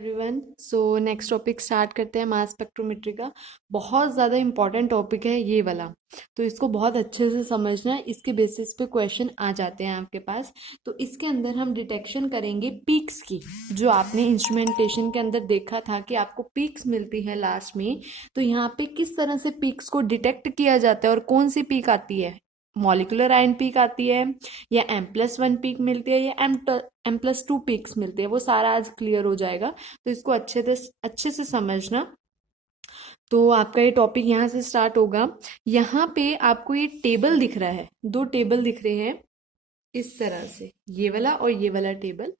Everyone, so next topic start करते हैं mass spectrometry का। बहुत ज़्यादा इंपॉर्टेंट टॉपिक है ये वाला, तो इसको बहुत अच्छे से समझना है। इसके बेसिस पे क्वेश्चन आ जाते हैं आपके पास। तो इसके अंदर हम डिटेक्शन करेंगे पीक्स की, जो आपने इंस्ट्रूमेंटेशन के अंदर देखा था कि आपको पीक्स मिलती है लास्ट में। तो यहाँ पे किस तरह से पीक्स को डिटेक्ट किया जाता है और कौन सी पीक आती है, मॉलिक्यूलर आयन पीक आती है या M+1 पीक मिलती है या M+2 पीक्स मिलती है, वो सारा आज क्लियर हो जाएगा। तो इसको अच्छे से समझना। तो आपका ये टॉपिक यहाँ से स्टार्ट होगा। यहाँ पे आपको ये टेबल दिख रहा है, दो टेबल दिख रहे हैं इस तरह से, ये वाला और ये वाला टेबल।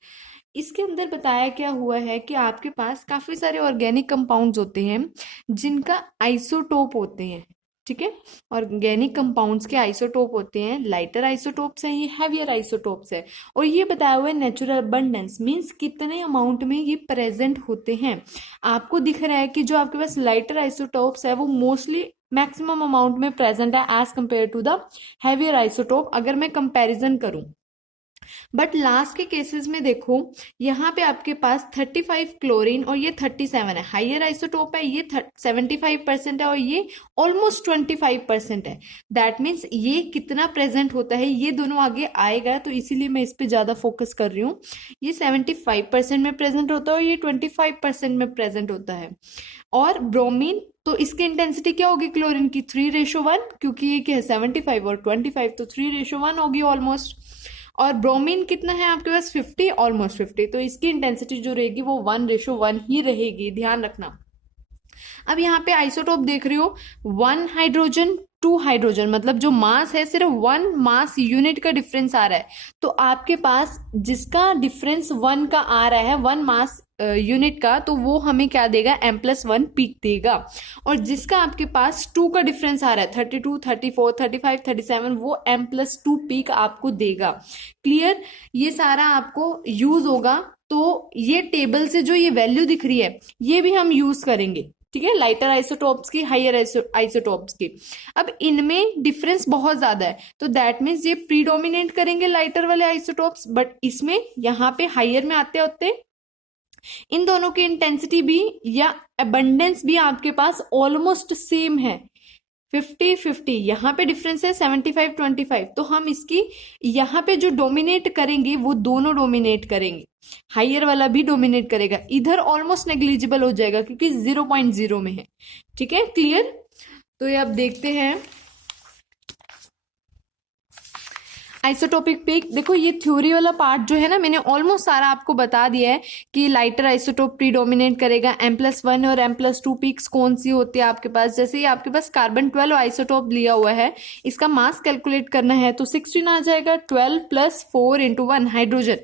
इसके अंदर बताया क्या हुआ है कि आपके पास काफी सारे ऑर्गेनिक कंपाउंड्स होते हैं जिनका आइसोटोप होते हैं। ठीक है, ऑर्गेनिक कंपाउंड्स के आइसोटोप होते हैं, लाइटर आइसोटोप्स हैं, ये हैवियर आइसोटोप्स है। और ये बताया हुआ है नेचुरल अबंडेंस मींस कितने अमाउंट में ये प्रेजेंट होते हैं। आपको दिख रहा है कि जो आपके पास लाइटर आइसोटोप्स है वो मोस्टली मैक्सिमम अमाउंट में प्रेजेंट है as compared to the heavier isotope, अगर मैं कंपैरिजन करूं। बट लास्ट के केसेस में देखो, यहाँ पे आपके पास 35 क्लोरीन और ये 37 है, हाइयर आइसोटोप है, ये 75% है और ये ऑलमोस्ट 25% है। दैट मीन्स ये कितना प्रेजेंट होता है, ये दोनों आगे आएगा, तो इसीलिए मैं इस पे ज्यादा फोकस कर रही हूँ। ये 75% में प्रेजेंट होता है और ये 25% में प्रेजेंट होता है। और ब्रोमीन, तो इसकी इंटेंसिटी क्या होगी क्लोरीन की, 3:1, क्योंकि ये क्या है 75 और 25, तो 3:1 होगी ऑलमोस्ट। और ब्रोमीन कितना है आपके पास, 50, ऑलमोस्ट 50, तो इसकी इंटेंसिटी जो रहेगी वो 1:1 ही रहेगी, ध्यान रखना। अब यहाँ पे आइसोटोप देख रहे हो, 1 हाइड्रोजन 2 हाइड्रोजन, मतलब जो मास है सिर्फ 1 मास यूनिट का डिफरेंस आ रहा है। तो आपके पास जिसका डिफरेंस 1 का आ रहा है, 1 मास यूनिट का, तो वो हमें क्या देगा, M+1 पीक देगा। और जिसका आपके पास 2 का डिफरेंस आ रहा है, 32 34 35 37, वो M+2 पीक आपको देगा। क्लियर, ये सारा आपको यूज होगा। तो ये टेबल से जो ये वैल्यू दिख रही है ये भी हम यूज करेंगे, ठीक है, लाइटर आइसोटोप्स की, हाइयर आइसोटोप्स की। अब इनमें डिफरेंस बहुत ज्यादा है, तो दैट मीन्स ये प्रीडोमिनेट करेंगे लाइटर वाले आइसोटोप्स, बट इसमें यहाँ पे हाइयर में आते होते इन दोनों की इंटेंसिटी भी या अबंडेंस भी आपके पास ऑलमोस्ट सेम है, 50-50। यहाँ पे डिफरेंस है 75-25, तो हम इसकी यहाँ पे जो डोमिनेट करेंगे वो दोनों डोमिनेट करेंगे, हाइयर वाला भी डोमिनेट करेगा, इधर ऑलमोस्ट नेग्लिजिबल हो जाएगा क्योंकि 0.0 में है। ठीक है, क्लियर। तो ये अब देखते हैं आइसोटोपिक पीक। देखो ये थ्योरी वाला पार्ट जो है ना, मैंने ऑलमोस्ट सारा आपको बता दिया है कि लाइटर आइसोटोप प्रीडोमिनेट करेगा, M+1 और M+2 पीक्स कौन सी होती है आपके पास। जैसे ही आपके पास कार्बन 12 आइसोटोप लिया हुआ है, इसका मास कैलकुलेट करना है तो 16 आ जाएगा, 12 + 4 × 1 हाइड्रोजन,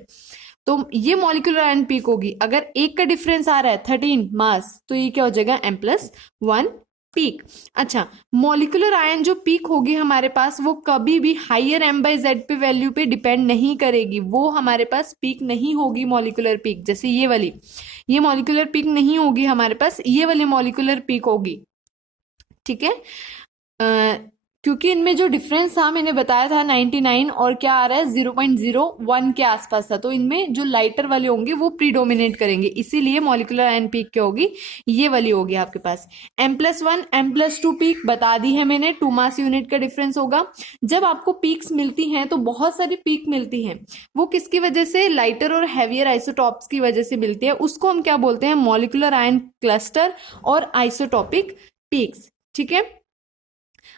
तो ये मॉलिक्यूलर आयन पीक होगी। अगर एक का डिफरेंस आ रहा है 13 मास, तो ये क्या हो जाएगा, M+1 पीक। अच्छा, मॉलिक्यूलर आयन जो पीक होगी हमारे पास, वो कभी भी हाइयर M/Z पे वैल्यू पे डिपेंड नहीं करेगी, वो हमारे पास पीक नहीं होगी मॉलिक्यूलर पीक। जैसे ये वाली, ये मॉलिक्यूलर पीक नहीं होगी हमारे पास, ये वाली मॉलिक्यूलर पीक होगी। ठीक है, क्योंकि इनमें जो डिफरेंस था मैंने बताया था 99 और क्या आ रहा है 0.01 के आसपास था, तो इनमें जो लाइटर वाले होंगे वो प्रीडोमिनेट करेंगे, इसीलिए मॉलिक्यूलर आयन पीक क्या होगी, ये वाली होगी आपके पास। M+1 M+2 पीक बता दी है मैंने, 2 मास यूनिट का डिफरेंस होगा। जब आपको पीक्स मिलती हैं तो बहुत सारी पीक मिलती हैं, वो किसकी वजह से, लाइटर और हैवियर आइसोटॉप्स की वजह से मिलती है, उसको हम क्या बोलते हैं, मॉलिक्यूलर आयन क्लस्टर और आइसोटॉपिक पीक्स। ठीक है,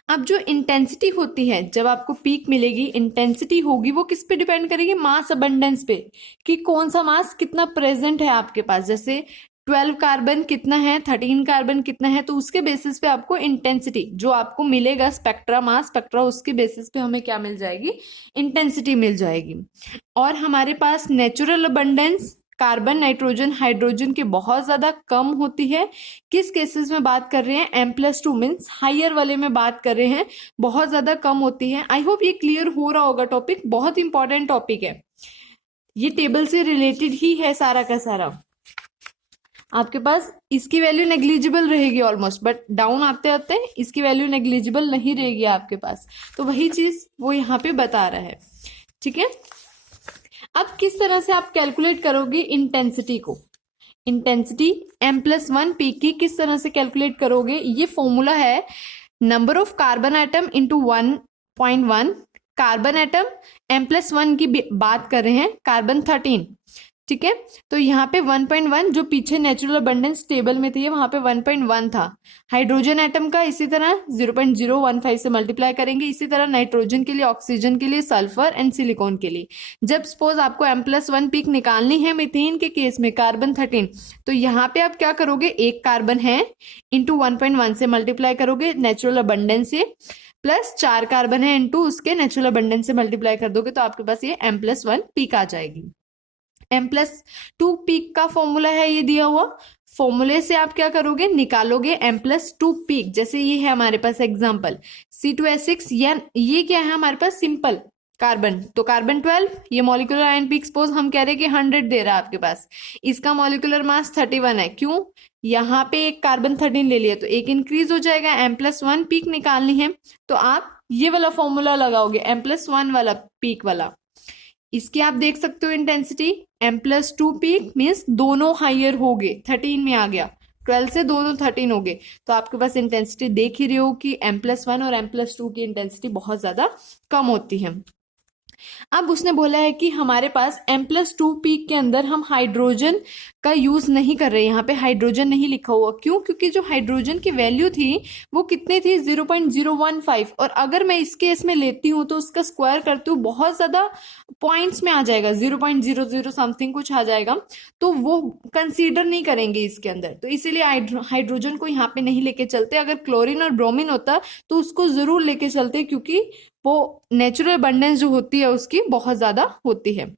अब जो इंटेंसिटी होती है, जब आपको पीक मिलेगी, इंटेंसिटी होगी वो किस पे डिपेंड करेगी, मास अबंडेंस पे, कि कौन सा मास कितना प्रेजेंट है आपके पास। जैसे 12 कार्बन कितना है, 13 कार्बन कितना है, तो उसके बेसिस पे आपको इंटेंसिटी जो आपको मिलेगा, स्पेक्ट्रा, मास स्पेक्ट्रा, उसके बेसिस पे हमें क्या मिल जाएगी, इंटेंसिटी मिल जाएगी। और हमारे पास natural abundance carbon, nitrogen, hydrogen की बहुत ज्यादा कम होती है। किस केसेस में बात कर रहे हैं, M+2 मीन्स हाइयर वाले में बात कर रहे हैं, बहुत ज्यादा कम होती है। आई होप ये क्लियर हो रहा होगा टॉपिक, बहुत इंपॉर्टेंट टॉपिक है, ये टेबल से रिलेटेड ही है सारा का सारा। आपके पास इसकी वैल्यू नेग्लिजिबल रहेगी ऑलमोस्ट, बट डाउन आते आते इसकी वैल्यू नेग्लिजिबल नहीं रहेगी आपके पास, तो वही चीज वो यहाँ पे बता रहा है। ठीक है, अब किस तरह से आप कैलकुलेट करोगे इंटेंसिटी को, इंटेंसिटी M+1 पीक की किस तरह से कैलकुलेट करोगे, ये फॉर्मूला है number of carbon atom into 1.1, carbon atom M+1 की बात कर रहे हैं, कार्बन 13, ठीक है। तो यहाँ पे 1.1 जो पीछे नेचुरल अबंडेंस टेबल में थी वहां पे 1.1 था। हाइड्रोजन एटम का इसी तरह 0.015 से मल्टीप्लाई करेंगे, इसी तरह नाइट्रोजन के लिए, ऑक्सीजन के लिए, सल्फर एंड सिलिकॉन के लिए। जब सपोज आपको M+1 पीक निकालनी है मीथेन के केस में कार्बन 13, तो यहाँ पे आप क्या करोगे, एक कार्बन है इंटू 1.1 से मल्टीप्लाई करोगे नेचुरल अबंडेंस से, प्लस 4 कार्बन है इंटू उसके नेचुरल अबंडेंस से मल्टीप्लाई कर दोगे तो आपके पास ये M+1 पीक आ जाएगी। M+2 पीक का फॉर्मूला है ये दिया हुआ, फॉर्मूले से आप क्या करोगे, निकालोगे M+2 पीक। जैसे ये है हमारे पास एग्जांपल C2H6, या ये क्या है हमारे पास सिंपल कार्बन, तो कार्बन 12, ये मॉलिक्यूलर आयन पीक सपोज हम कह रहे हैं कि 100 दे रहा है आपके पास, इसका मॉलिक्यूलर मास 31 है, क्यों, यहाँ पे एक कार्बन 13 ले लिया तो एक इंक्रीज हो जाएगा। M+1 पीक निकालनी है तो आप ये वाला फॉर्मूला लगाओगे, M+1 वाला पीक वाला। इसकी आप देख सकते हो इंटेंसिटी M+2 पीक मीन्स दोनों हाइयर हो गए, 13 में आ गया, 12 से दोनों 13 हो गए, तो आपके पास इंटेंसिटी देख ही रहे हो कि M+1 और M+2 की इंटेंसिटी बहुत ज्यादा कम होती है। अब उसने बोला है कि हमारे पास M+2 पीक के अंदर हम हाइड्रोजन का यूज नहीं कर रहे, यहाँ पे हाइड्रोजन नहीं लिखा हुआ, क्यों, क्योंकि जो हाइड्रोजन की वैल्यू थी वो कितनी थी 0.015, और अगर मैं इस केस में लेती हूँ तो उसका स्क्वायर करती हूँ बहुत ज्यादा पॉइंट्स में आ जाएगा, 0.00 समथिंग कुछ आ जाएगा, तो वो कंसीडर नहीं करेंगे इसके अंदर, तो इसीलिए हाइड्रोजन को यहाँ पे नहीं लेके चलते। अगर क्लोरीन और ब्रोमीन होता तो उसको जरूर लेके चलते, क्योंकि वो नेचुरल अबंडेंस जो होती है उसकी बहुत ज्यादा होती है।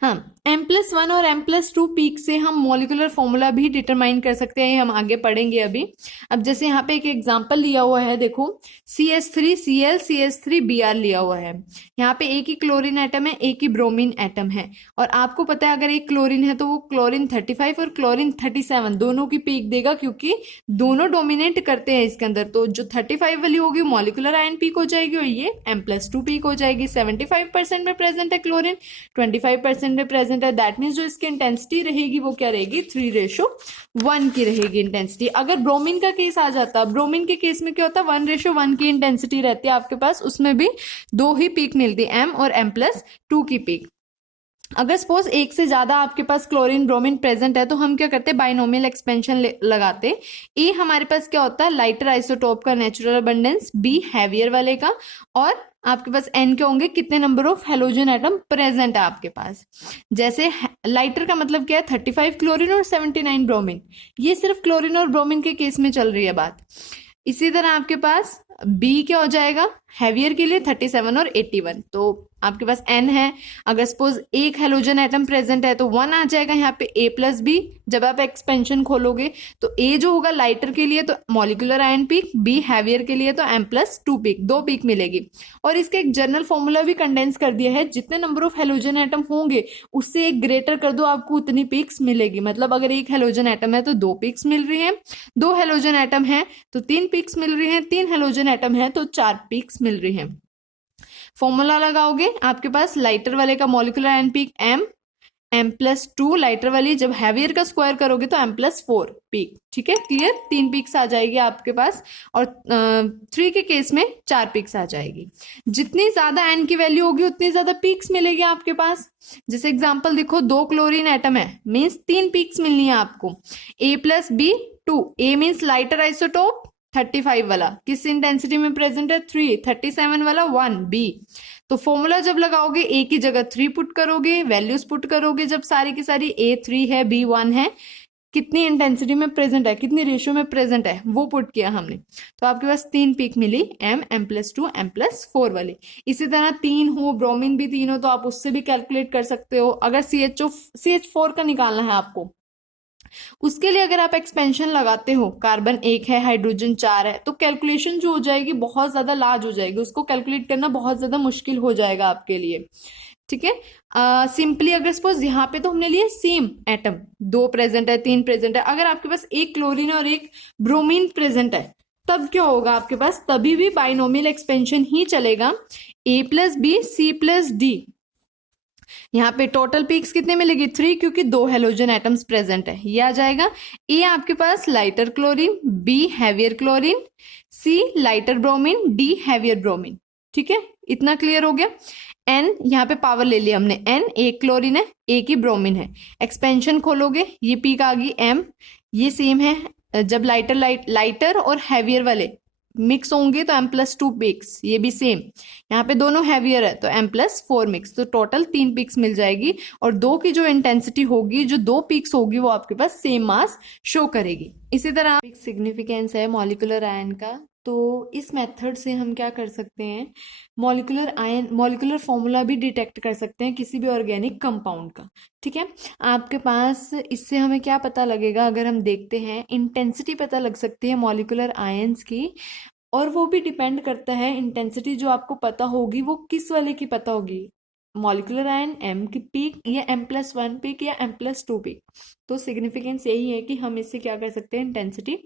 हाँ, M+1 और M+2 पीक से हम मॉलिक्यूलर फॉर्मूला भी डिटरमाइन कर सकते हैं, हम आगे पढ़ेंगे अभी। अब जैसे यहाँ पे एक एग्जांपल लिया हुआ है, देखो CH3Cl CH3Br लिया हुआ है, यहाँ पे एक ही क्लोरीन एटम है, एक ही ब्रोमीन एटम है, और आपको पता है अगर एक क्लोरीन है तो वो क्लोरीन 35 और क्लोरीन 37 दोनों की पीक देगा, क्योंकि दोनों डोमिनेट करते हैं इसके अंदर। तो जो 35 वाली होगी मॉलिक्यूलर आयन पीक हो जाएगी, और ये M+2 पीक हो जाएगी। 75% में प्रेजेंट है क्लोरीन, 25% में प्रेजेंट है, दैट मीन्स जो इसकी इंटेंसिटी रहेगी वो क्या रहेगी, 3:1 की रहेगी इंटेंसिटी। अगर ब्रोमीन का केस आ जाता, ब्रोमीन के केस में क्या होता है, 1:1 की इंटेंसिटी रहती है आपके पास, उसमें भी दो ही पीक मिलती है, M और M+2 की पीक। अगर सपोज एक से ज्यादा आपके पास क्लोरीन ब्रोमीन प्रेजेंट है तो हम क्या करते हैं, बाइनोमियल एक्सपेंशन लगाते। ए हमारे पास क्या होता है, लाइटर आइसोटोप का नेचुरल अबंडेंस, बी हैवियर वाले का, और आपके पास एन के होंगे कितने number of halogen atom present है आपके पास। जैसे लाइटर का मतलब क्या है, 35 क्लोरीन और 79 ब्रोमीन, ये सिर्फ क्लोरीन और ब्रोमीन के केस में चल रही है बात। इसी तरह आपके पास बी क्या हो जाएगा, हैवियर के लिए 37 और 81, तो आपके पास एन है, अगर सपोज एक हेलोजन एटम प्रेजेंट है तो 1 आ जाएगा यहाँ पे, A+B। जब आप एक्सपेंशन खोलोगे तो ए जो होगा लाइटर के लिए तो molecular ion peak, be heavier के लिए तो M+2 पीक, 2 पीक मिलेगी। और इसका एक जनरल फॉर्मूला भी कंडेंस कर दिया है, जितने नंबर ऑफ हेलोजन एटम होंगे उससे एक ग्रेटर कर दो, आपको उतनी पीक्स मिलेगी। मतलब अगर एक हेलोजन एटम है तो 2 पीक्स मिल रही है, 2 हेलोजन एटम है तो 3 पीक्स मिल रही है, 3 हेलोजन एटम है तो 4 पीक्स मिल रही है। फॉर्मूला लगाओगे, आपके पास लाइटर वाले का molecular ion peak M+2 lighter वाली, जब हैवियर का स्क्वायर करोगे तो M+4 पीक, ठीक है, क्लियर। 3 पीक्स आ जाएगी आपके पास, और 3 के केस में 4 पीक्स आ जाएगी। जितनी ज्यादा एन की वैल्यू होगी उतनी ज्यादा पीक्स मिलेगी आपके पास। जैसे एग्जांपल देखो, 2 क्लोरीन एटम है मीन्स 3 पीक्स मिलनी है आपको। A+B 2, A means lighter isotope 35 वाला, किस इंटेंसिटी में प्रेजेंट है, 3, 37 वाला 1, B। तो फॉर्मूला जब लगाओगे ए की जगह 3 पुट करोगे, वैल्यूज पुट करोगे, जब सारी की सारी A 3 है, B 1 है, कितनी इंटेंसिटी में प्रेजेंट है, कितनी रेशियो में प्रेजेंट है वो पुट किया हमने, तो आपके पास 3 पीक मिली, M, M+2, M+4 वाली। इसी तरह 3 हो, ब्रोमीन भी 3 हो तो आप उससे भी कैलकुलेट कर सकते हो। अगर CH4 का निकालना है आपको, उसके लिए अगर आप एक्सपेंशन लगाते हो, कार्बन 1 है, हाइड्रोजन 4 है, तो कैलकुलेशन जो हो जाएगी बहुत ज्यादा लार्ज हो जाएगी, उसको कैलकुलेट करना बहुत ज्यादा मुश्किल हो जाएगा आपके लिए, ठीक है। सिंपली अगर सपोज यहाँ पे तो हमने लिए सेम एटम, 2 प्रेजेंट है, 3 प्रेजेंट है, अगर आपके पास एक क्लोरीन और एक ब्रोमीन प्रेजेंट है तब क्या होगा आपके पास, तभी भी बाइनोमियल एक्सपेंशन ही चलेगा, A+B C+D। यहाँ पे टोटल पीक्स कितने मिलेगी 3, क्योंकि 2 हेलोजन एटम्स प्रेजेंट है, ये आ जाएगा। ए आपके पास lighter chlorine, B heavier chlorine, C lighter bromine, D heavier bromine. ठीक है, इतना क्लियर हो गया। एन यहाँ पे पावर ले लिया हमने, एन एक क्लोरीन है, एक ही ब्रोमीन है। एक्सपेंशन खोलोगे, ये पीक आ गई एम, ये सेम है। जब लाइटर और हैवियर वाले मिक्स होंगे तो M+2 पिक्स, ये भी सेम। यहाँ पे दोनों हैवियर है तो M+4 मिक्स, तो टोटल 3 पिक्स मिल जाएगी। और 2 की जो इंटेंसिटी होगी, जो 2 पिक्स होगी, वो आपके पास सेम मास शो करेगी। इसी तरह सिग्निफिकेंस है मॉलिक्यूलर आयन का, तो इस मेथड से हम क्या कर सकते हैं, मॉलिक्यूलर फॉर्मूला भी डिटेक्ट कर सकते हैं किसी भी ऑर्गेनिक कंपाउंड का। ठीक है, आपके पास इससे हमें क्या पता लगेगा, अगर हम देखते हैं इंटेंसिटी पता लग सकती है मॉलिक्यूलर आयंस की, और वो भी डिपेंड करता है, इंटेंसिटी जो आपको पता होगी वो किस वाले की पता होगी, मॉलिक्यूलर आयन M की पीक या M+1 पीक या M+2 पीक। तो सिग्निफिकेंस यही है कि हम इससे क्या कर सकते हैं, इंटेंसिटी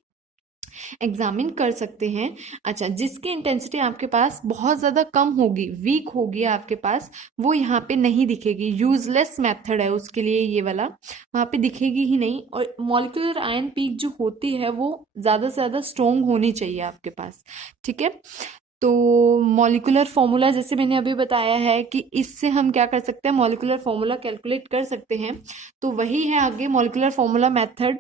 एग्जामिन कर सकते हैं। अच्छा, जिसकी इंटेंसिटी आपके पास बहुत ज़्यादा कम होगी, वीक होगी आपके पास, वो यहाँ पे नहीं दिखेगी, यूजलेस मेथड है उसके लिए ये वाला, वहाँ पे दिखेगी ही नहीं। और मॉलिक्यूलर आयन पीक जो होती है वो ज़्यादा से ज़्यादा स्ट्रोंग होनी चाहिए आपके पास। ठीक है, तो मॉलिक्यूलर फॉर्मूला जैसे मैंने अभी बताया है कि इससे हम क्या कर सकते हैं, मॉलिक्यूलर फॉर्मूला कैलकुलेट कर सकते हैं। तो वही है आगे molecular formula method.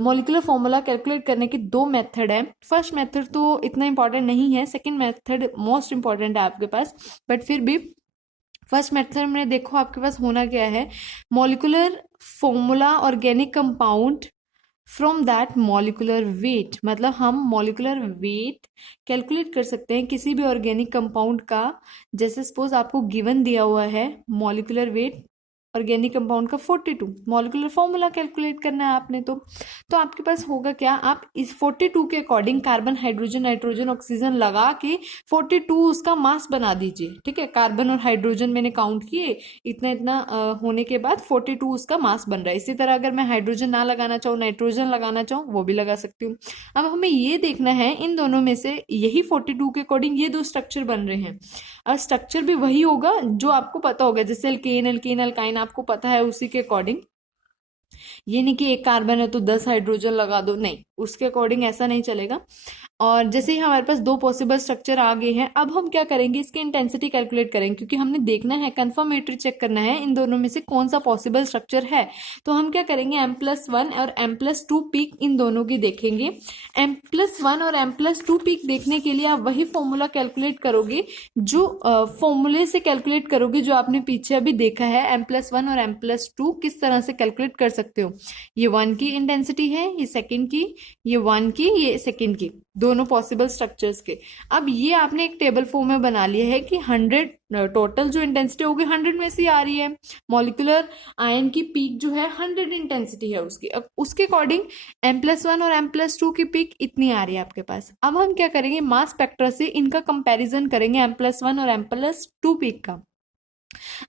Molecular formula calculate करने की 2 मेथड है। फर्स्ट मेथड तो इतना इंपॉर्टेंट नहीं है, सेकंड मेथड मोस्ट इंपॉर्टेंट है आपके पास, बट फिर भी फर्स्ट मेथड में देखो आपके पास होना क्या है, molecular formula organic compound from that molecular weight, मतलब हम मॉलिक्यूलर वेट कैलकुलेट कर सकते हैं किसी भी ऑर्गेनिक कंपाउंड का। जैसे सपोज आपको गिवन दिया हुआ है मॉलिक्यूलर वेट ऑर्गेनिक कंपाउंड का 42, मॉलिक्यूलर फॉर्मूला कैलकुलेट करना है आपने, तो आपके पास होगा क्या, आप इस 42 के according carbon hydrogen nitrogen oxygen लगा के 42 उसका मास बना दीजिए। ठीक है, कार्बन और हाइड्रोजन मैंने काउंट किए, इतना इतना होने के बाद 42 उसका मास बन रहा है। इसी तरह अगर मैं हाइड्रोजन ना लगाना चाहूँ, नाइट्रोजन लगाना चाहूँ, वो भी लगा सकती हूँ। अब हमें ये देखना है इन दोनों में से यही 42 के अकॉर्डिंग ये 2 स्ट्रक्चर बन रहे हैं, और स्ट्रक्चर भी वही होगा जो आपको पता होगा, जैसे एल्केन एल्कीन अल्काइन आपको पता है, उसी के अकॉर्डिंग। ये नहीं कि एक कार्बन है तो 10 हाइड्रोजन लगा दो, नहीं, उसके अकॉर्डिंग ऐसा नहीं चलेगा। और जैसे ही हमारे पास 2 पॉसिबल स्ट्रक्चर आ गए हैं, अब हम क्या करेंगे, इसकी इंटेंसिटी कैलकुलेट करेंगे, क्योंकि हमने देखना है, कंफर्मेटरी चेक करना है इन दोनों में से कौन सा पॉसिबल स्ट्रक्चर है। तो हम क्या करेंगे, M+1 और M+2 पीक इन दोनों की देखेंगे। M+1 और M+2 पीक देखने के लिए आप वही फॉर्मूला कैलकुलेट करोगे, जो फॉर्मूले से कैलकुलेट करोगे जो आपने पीछे अभी देखा है, M+1 और M+2 किस तरह से कैलकुलेट कर सकते हो। ये 1 की इंटेंसिटी है, ये सेकेंड की, ये 1 की, ये सेकेंड की, दोनों पॉसिबल स्ट्रक्चर्स के। अब ये आपने एक टेबल फॉर्म में बना लिया है कि 100 टोटल जो इंटेंसिटी होगी 100 में से आ रही है, मॉलिक्यूलर आयन की पीक जो है 100 इंटेंसिटी है उसकी। अब उसके अकॉर्डिंग M+1 और M+2 की पीक इतनी आ रही है आपके पास। अब हम क्या करेंगे, मास स्पेक्ट्रा से इनका कंपैरिजन करेंगे, M+1 और M+2 पीक का।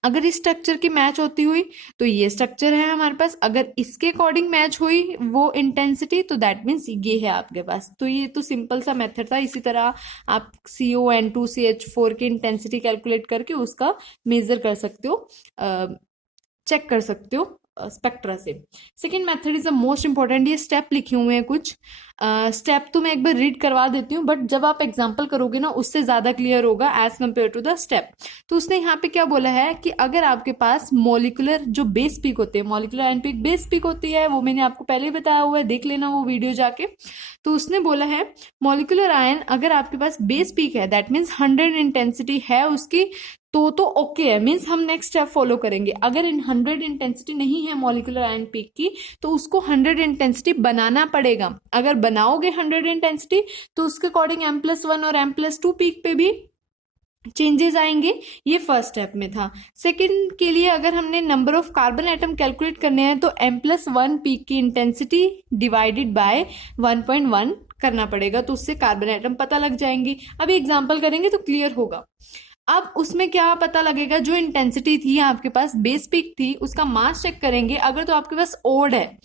अगर इस स्ट्रक्चर की मैच होती हुई तो ये स्ट्रक्चर है हमारे पास, अगर इसके अकॉर्डिंग मैच हुई वो इंटेंसिटी तो दैट मीन्स ये है आपके पास। तो ये तो सिंपल सा मेथड था। इसी तरह आप CON2CH4 की इंटेंसिटी कैलकुलेट करके उसका मेजर कर सकते हो, चेक कर सकते हो स्पेक्ट्रा से। Second method is the most important. ये स्टेप लिखे हुए हैं कुछ स्टेप, तो मैं एक बार रीड करवा देती हूँ, बट जब आप एग्जाम्पल करोगे ना उससे ज्यादा क्लियर होगा as compared to the step. तो उसने यहाँ पे क्या बोला है कि अगर आपके पास मॉलिक्यूलर जो बेस पीक होते हैं, molecular ion peak base peak होती है, वो मैंने आपको पहले बताया हुआ है, देख लेना वो वीडियो जाके। तो उसने बोला है मॉलिक्यूलर आयन अगर आपके पास बेस पीक है, दैट मीन्स 100 इंटेंसिटी है उसकी, तो ओके है, मीन्स हम नेक्स्ट स्टेप फॉलो करेंगे। अगर इन 100 इंटेंसिटी नहीं है मॉलिक्यूलर आयन पीक की, तो उसको 100 इंटेंसिटी बनाना पड़ेगा। अगर बनाओगे 100 इंटेंसिटी तो उसके अकॉर्डिंग M+1 और M+2 पीक पे भी चेंजेस आएंगे। ये फर्स्ट स्टेप में था। सेकंड के लिए अगर हमने number of carbon atom calculate करने हैं तो M+1 पीक की इंटेंसिटी डिवाइडेड बाय 1.1 करना पड़ेगा, तो उससे कार्बन एटम पता लग जाएंगे। अभी एग्जाम्पल करेंगे तो क्लियर होगा। अब उसमें क्या पता लगेगा, जो इंटेंसिटी थी आपके पास बेस पीक थी उसका मास चेक करेंगे। अगर तो आपके पास ओड है,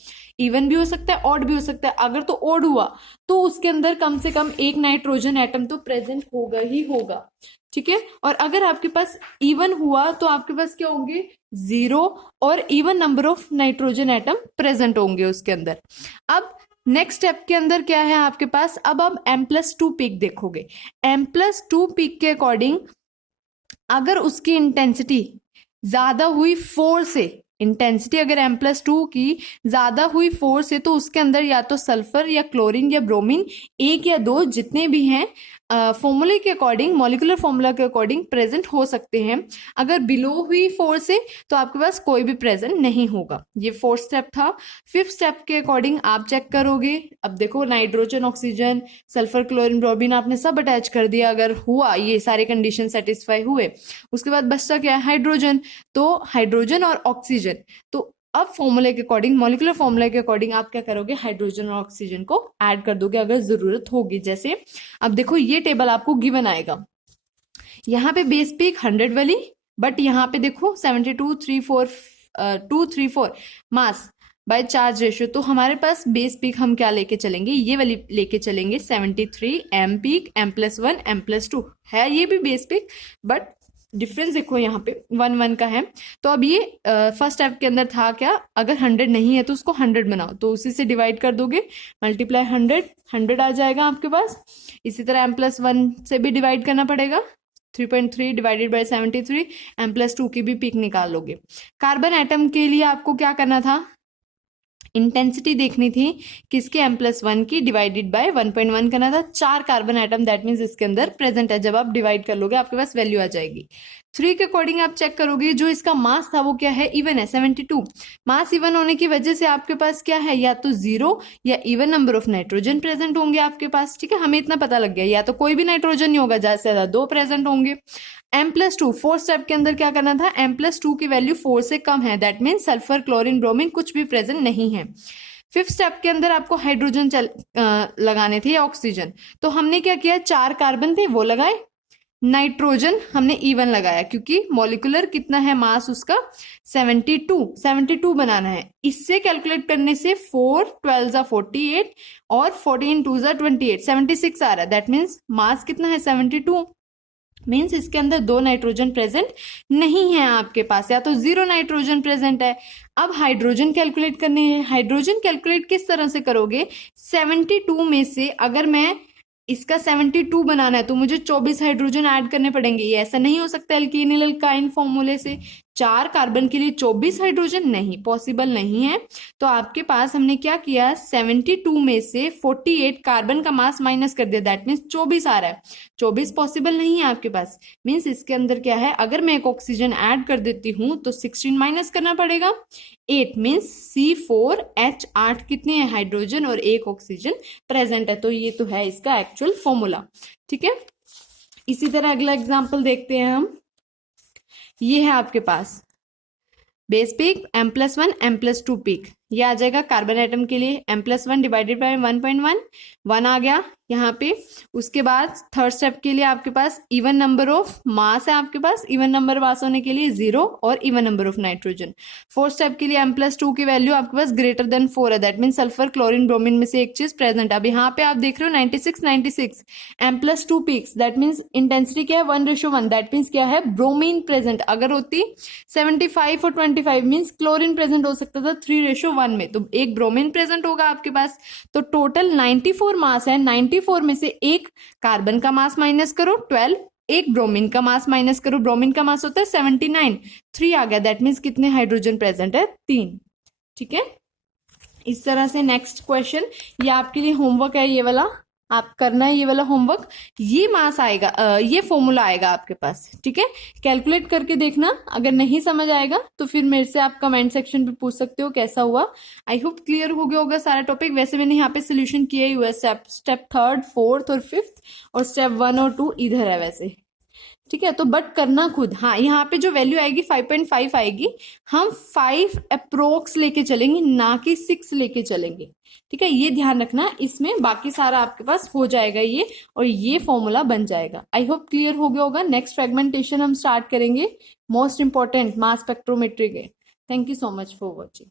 इवन भी हो सकता है, ऑड भी हो सकता है। अगर तो ऑड हुआ तो उसके अंदर कम से कम एक नाइट्रोजन एटम तो प्रेजेंट होगा ही होगा, ठीक है। और अगर आपके पास इवन हुआ तो आपके पास क्या होंगे, 0 और even number of nitrogen atom present होंगे उसके अंदर। अब नेक्स्ट स्टेप के अंदर क्या है आपके पास, अब आप M+2 पीक देखोगे। M+2 पीक के अकॉर्डिंग अगर उसकी इंटेंसिटी ज्यादा हुई 4 से, इंटेंसिटी अगर M+2 की ज्यादा हुई 4 से, तो उसके अंदर या तो सल्फर या क्लोरीन या ब्रोमीन, एक या दो जितने भी हैं फॉर्मूले के अकॉर्डिंग, मॉलिक्यूलर फॉर्मूला के अकॉर्डिंग प्रेजेंट हो सकते हैं। अगर बिलो हुई 4 से तो आपके पास कोई भी प्रेजेंट नहीं होगा। ये 4th स्टेप था। 5th स्टेप के अकॉर्डिंग आप चेक करोगे। अब देखो nitrogen, oxygen, sulphur, chlorine, bromine आपने सब अटैच कर दिया। अगर हुआ, ये सारे कंडीशन सेटिस्फाई हुए, उसके बाद बचता क्या है, हाइड्रोजन। तो हाइड्रोजन और ऑक्सीजन, तो अब फॉर्मूले के अकॉर्डिंग, मॉलिक्यूलर फॉर्मूले के अकॉर्डिंग आप क्या करोगे, हाइड्रोजन और ऑक्सीजन को ऐड कर दोगे अगर जरूरत होगी। जैसे अब देखो ये टेबल आपको गिवन आएगा, यहाँ पे बेस पीक 100 वाली, बट यहाँ पे देखो 72,342,3,4 मास बाय चार्ज रेशियो। तो हमारे पास बेस पीक हम क्या लेके चलेंगे, ये वाली लेके चलेंगे 73 M पीक, M+1 M+2 है, ये भी बेस पीक, बट डिफरेंस देखो यहाँ पे 1 का है। तो अब ये फर्स्ट स्टेप के अंदर था क्या, अगर 100 नहीं है तो उसको 100 बनाओ, तो उसी से डिवाइड कर दोगे, मल्टीप्लाई 100 आ जाएगा आपके पास। इसी तरह M+1 से भी डिवाइड करना पड़ेगा, 3.3 डिवाइडेड बाय 73, M+2 की भी पीक निकाल लोगे। कार्बन एटम के लिए आपको क्या करना था, इंटेंसिटी देखनी थी किसके, M+1 की, डिवाइडेड बाय 1.1 करना था। 4 कार्बन एटम दैट मीन्स इसके अंदर प्रेजेंट है। जब आप डिवाइड कर लोगे आपके पास वैल्यू आ जाएगी। 3 के अकॉर्डिंग आप चेक करोगे, जो इसका मास था वो क्या है, इवन है, 72। मास इवन होने की वजह से आपके पास क्या है, या तो 0 या even number of nitrogen present होंगे आपके पास, ठीक है। हमें इतना पता लग गया, या तो कोई भी नाइट्रोजन नहीं होगा, ज्यादा से ज्यादा 2 प्रेजेंट होंगे। M+2 4th स्टेप के अंदर क्या करना था, M+2 की वैल्यू 4 से कम है, that means sulphur, chlorine, bromine कुछ भी प्रेजेंट नहीं है। 5th स्टेप के अंदर आपको हाइड्रोजन लगाने थे या ऑक्सीजन, तो हमने क्या किया, 4 कार्बन थे वो लगाए, नाइट्रोजन हमने इवन लगाया, क्योंकि मॉलिक्यूलर कितना है मास उसका 72 बनाना है। इससे कैलकुलेट करने से 4 12 48 और 14 2 28 76 आ रहा है, दैट मीन्स मास कितना है 72, मीन्स इसके अंदर 2 नाइट्रोजन प्रेजेंट नहीं है आपके पास, या तो 0 नाइट्रोजन प्रेजेंट है। अब हाइड्रोजन कैलकुलेट करने हैं। हाइड्रोजन कैलकुलेट किस तरह से करोगे, 72 में से अगर मैं इसका 72 बनाना है तो मुझे 24 हाइड्रोजन ऐड करने पड़ेंगे। ये ऐसा नहीं हो सकता एल्कीनिल एल्काइन फॉर्मूले से 4 कार्बन के लिए 24 हाइड्रोजन, नहीं पॉसिबल नहीं है। तो आपके पास हमने क्या किया, 72 में से 48 कार्बन का मास माइनस कर दिया, दैट मीन्स 24 आ रहा है। 24 पॉसिबल नहीं है आपके पास, मीन्स इसके अंदर क्या है, अगर मैं एक ऑक्सीजन ऐड कर देती हूं तो 16 माइनस करना पड़ेगा, 8 मीन्स C4H8 कितने हैं हाइड्रोजन और एक ऑक्सीजन प्रेजेंट है। तो ये तो है इसका एक्चुअल फॉर्मूला, ठीक है। इसी तरह अगला एग्जांपल देखते हैं हम। ये है आपके पास base peak, M+1 M+2 peak, ये आ जाएगा कार्बन एटम के लिए M+1 डिवाइडेड बाय 1.1, 1 आ गया यहाँ पे। उसके बाद 3rd स्टेप के लिए आपके पास इवन नंबर ऑफ मास है, आपके पास इवन नंबर मास होने के लिए 0 और even number of nitrogen. 4th step के लिए M+2 की वैल्यू आपके पास ग्रेटर देन 4 है, that mean sulphur, chlorine, bromine में से एक चीज प्रेजेंट। अब यहाँ पे आप देख रहे हो 96 M+2 peaks, that means intensity क्या है 1:1, दैट मीन्स क्या है ब्रोमीन प्रेजेंट। अगर होती 75 और 25 मीन्स क्लोरीन प्रेजेंट हो सकता था 3:1 में, तो एक ब्रोमीन प्रेजेंट होगा आपके पास। तो टोटल 94 मास है, 94 में से एक कार्बन का मास माइनस करो 12, एक ब्रोमीन का मास माइनस करो, ब्रोमीन का मास होता है 79, 3 आ गया, दैट मीन्स कितने हाइड्रोजन प्रेजेंट है 3, ठीक है। इस तरह से नेक्स्ट क्वेश्चन, ये आपके लिए होमवर्क है, ये वाला आप करना है, ये वाला होमवर्क। ये मास आएगा, ये फॉर्मूला आएगा आपके पास, ठीक है। कैलकुलेट करके देखना, अगर नहीं समझ आएगा तो फिर मेरे से आप कमेंट सेक्शन पे पूछ सकते हो कैसा हुआ। आई होप क्लियर हो गया होगा सारा टॉपिक। वैसे मैंने यहाँ पे सोल्यूशन किया ही हुआ है, स्टेप 3rd 4th और 5th, और स्टेप 1 और 2 इधर है वैसे, ठीक है। तो बट करना खुद। हाँ, यहाँ पे जो वैल्यू आएगी 5.5 आएगी, हम 5 अप्रोक्स लेके चलेंगे, ना कि 6 लेके चलेंगे, ठीक है। ये ध्यान रखना, इसमें बाकी सारा आपके पास हो जाएगा ये, और ये फॉर्मूला बन जाएगा। आई होप क्लियर हो गया होगा। नेक्स्ट फ्रेगमेंटेशन हम स्टार्ट करेंगे, मोस्ट इंपॉर्टेंट मास स्पेक्ट्रोमेट्री के। Thank you so much for watching.